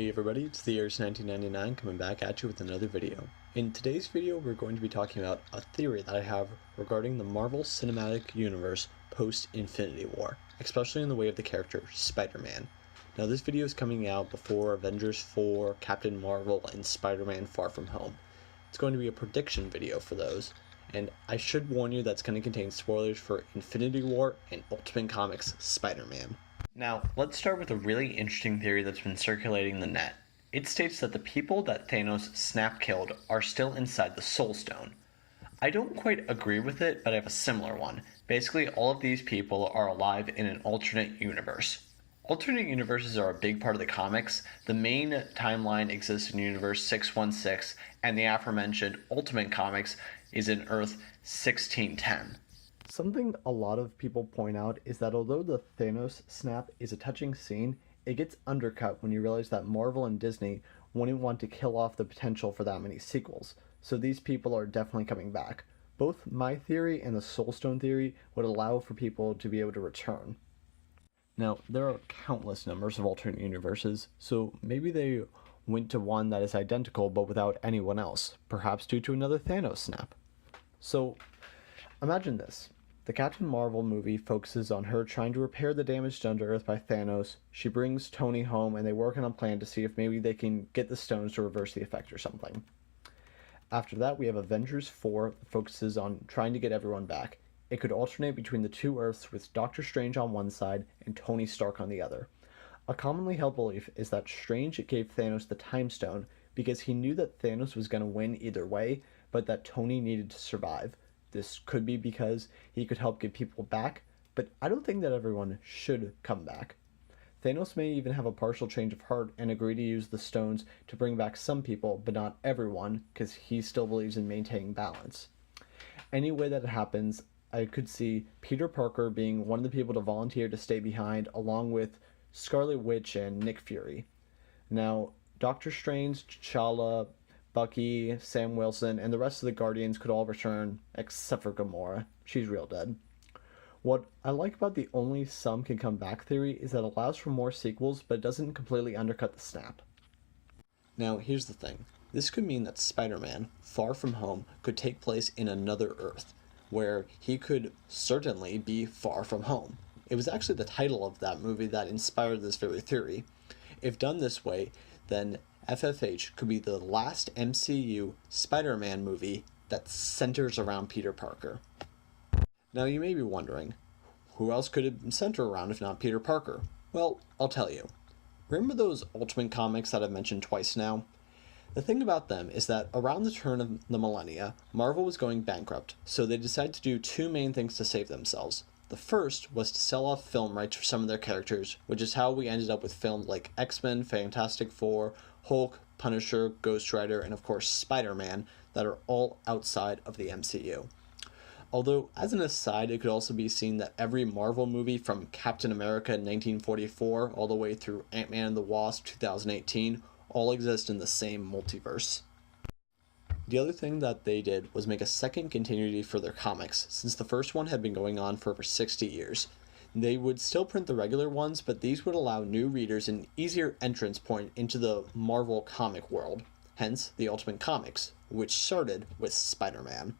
Hey everybody, it's the year's 1999 coming back at you with another video. In today's video, we're going to be talking about a theory that I have regarding the Marvel Cinematic Universe post-Infinity War, especially in the way of the character Spider-Man. Now this video is coming out before Avengers 4, Captain Marvel, and Spider-Man Far From Home. It's going to be a prediction video for those, and I should warn you that's going to contain spoilers for Infinity War and Ultimate Comics Spider-Man. Now, let's start with a really interesting theory that's been circulating the net. It states that the people that Thanos snap killed are still inside the Soul Stone. I don't quite agree with it, but I have a similar one. Basically, all of these people are alive in an alternate universe. Alternate universes are a big part of the comics. The main timeline exists in Universe 616, and the aforementioned Ultimate Comics is in Earth 1610. Something a lot of people point out is that although the Thanos snap is a touching scene, it gets undercut when you realize that Marvel and Disney wouldn't want to kill off the potential for that many sequels, so these people are definitely coming back. Both my theory and the Soulstone theory would allow for people to be able to return. Now, there are countless numbers of alternate universes, so maybe they went to one that is identical but without anyone else, perhaps due to another Thanos snap. So, imagine this. The Captain Marvel movie focuses on her trying to repair the damage done to Earth by Thanos. She brings Tony home and they work on a plan to see if maybe they can get the stones to reverse the effect or something. After that, we have Avengers 4 that focuses on trying to get everyone back. It could alternate between the two Earths with Doctor Strange on one side and Tony Stark on the other. A commonly held belief is that Strange gave Thanos the Time Stone because he knew that Thanos was going to win either way, but that Tony needed to survive. This could be because he could help get people back, but I don't think that everyone should come back. Thanos may even have a partial change of heart and agree to use the stones to bring back some people, but not everyone, because he still believes in maintaining balance. Any way that it happens, I could see Peter Parker being one of the people to volunteer to stay behind, along with Scarlet Witch and Nick Fury. Now, Doctor Strange, T'Challa, Bucky, Sam Wilson, and the rest of the Guardians could all return, except for Gamora. She's real dead. What I like about the only some can come back theory is that it allows for more sequels, but it doesn't completely undercut the snap. Now, here's the thing. This could mean that Spider-Man, Far From Home, could take place in another Earth, where he could certainly be far from home. It was actually the title of that movie that inspired this very theory. If done this way, then FFH could be the last MCU Spider-Man movie that centers around Peter Parker. Now you may be wondering, who else could it center around if not Peter Parker? Well, I'll tell you. Remember those Ultimate Comics that I've mentioned twice now? The thing about them is that around the turn of the millennia, Marvel was going bankrupt, so they decided to do two main things to save themselves. The first was to sell off film rights for some of their characters, which is how we ended up with films like X-Men, Fantastic Four, Hulk, Punisher, Ghost Rider, and of course Spider-Man that are all outside of the MCU. Although, as an aside, it could also be seen that every Marvel movie from Captain America in 1944 all the way through Ant-Man and the Wasp 2018 all exist in the same multiverse. The other thing that they did was make a second continuity for their comics, since the first one had been going on for over 60 years. They would still print the regular ones, but these would allow new readers an easier entrance point into the Marvel comic world, hence the Ultimate Comics, which started with Spider-Man.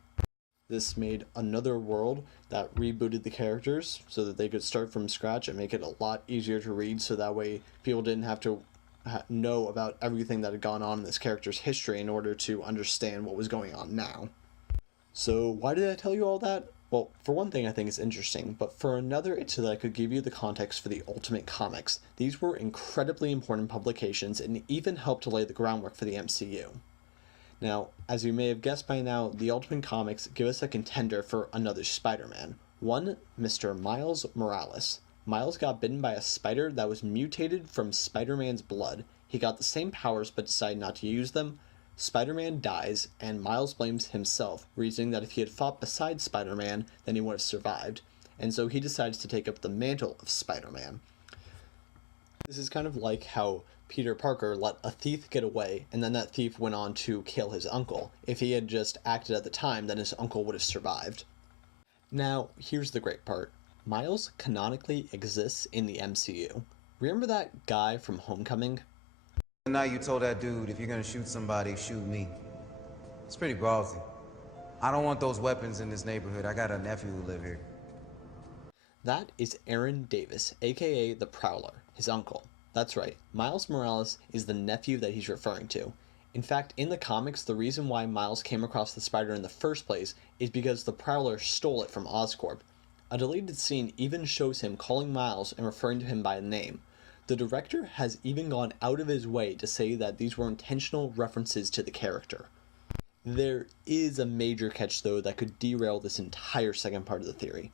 This made another world that rebooted the characters so that they could start from scratch and make it a lot easier to read, so that way people didn't have to know about everything that had gone on in this character's history in order to understand what was going on now. So why did I tell you all that? Well, for one thing, I think it's interesting, but for another, it's so that I could give you the context for the Ultimate Comics. These were incredibly important publications and even helped to lay the groundwork for the MCU. Now, as you may have guessed by now, the Ultimate Comics give us a contender for another Spider-Man. One, Mr. Miles Morales. Miles got bitten by a spider that was mutated from Spider-Man's blood. He got the same powers but decided not to use them. Spider-Man dies, and Miles blames himself, reasoning that if he had fought beside Spider-Man, then he would have survived. And so he decides to take up the mantle of Spider-Man. This is kind of like how Peter Parker let a thief get away, and then that thief went on to kill his uncle. If he had just acted at the time, then his uncle would have survived. Now, here's the great part. Miles canonically exists in the MCU. Remember that guy from Homecoming? Now you told that dude, if you're gonna shoot somebody, shoot me. It's pretty ballsy. I don't want those weapons in this neighborhood. I got a nephew who live here. That is Aaron Davis, aka the Prowler, his uncle. That's right, Miles Morales is the nephew that he's referring to. In fact, in the comics, the reason why Miles came across the spider in the first place is because the Prowler stole it from Oscorp. A deleted scene even shows him calling Miles and referring to him by name. The director has even gone out of his way to say that these were intentional references to the character. There is a major catch though that could derail this entire second part of the theory.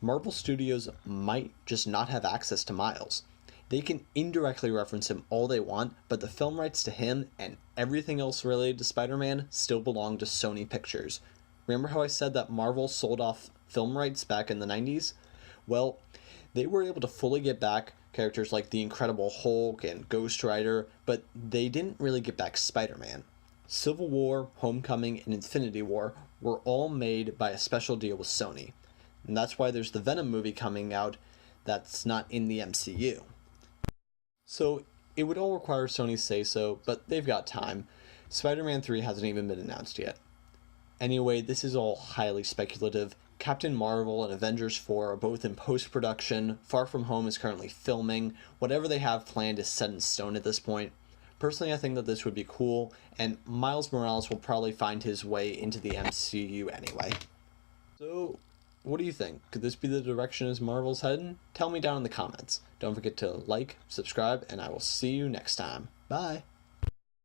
Marvel Studios might just not have access to Miles. They can indirectly reference him all they want, but the film rights to him and everything else related to Spider-Man still belong to Sony Pictures. Remember how I said that Marvel sold off film rights back in the 90s? Well, they were able to fully get back characters like the Incredible Hulk and Ghost Rider, but they didn't really get back Spider-Man. Civil War, Homecoming, and Infinity War were all made by a special deal with Sony. And that's why there's the Venom movie coming out that's not in the MCU. So it would all require Sony's say-so, but they've got time. Spider-Man 3 hasn't even been announced yet. Anyway, this is all highly speculative. Captain Marvel and Avengers 4 are both in post-production. Far From Home is currently filming. Whatever they have planned is set in stone at this point. Personally, I think that this would be cool, and Miles Morales will probably find his way into the MCU anyway. So, what do you think? Could this be the direction as Marvel's heading? Tell me down in the comments. Don't forget to like, subscribe, and I will see you next time. Bye!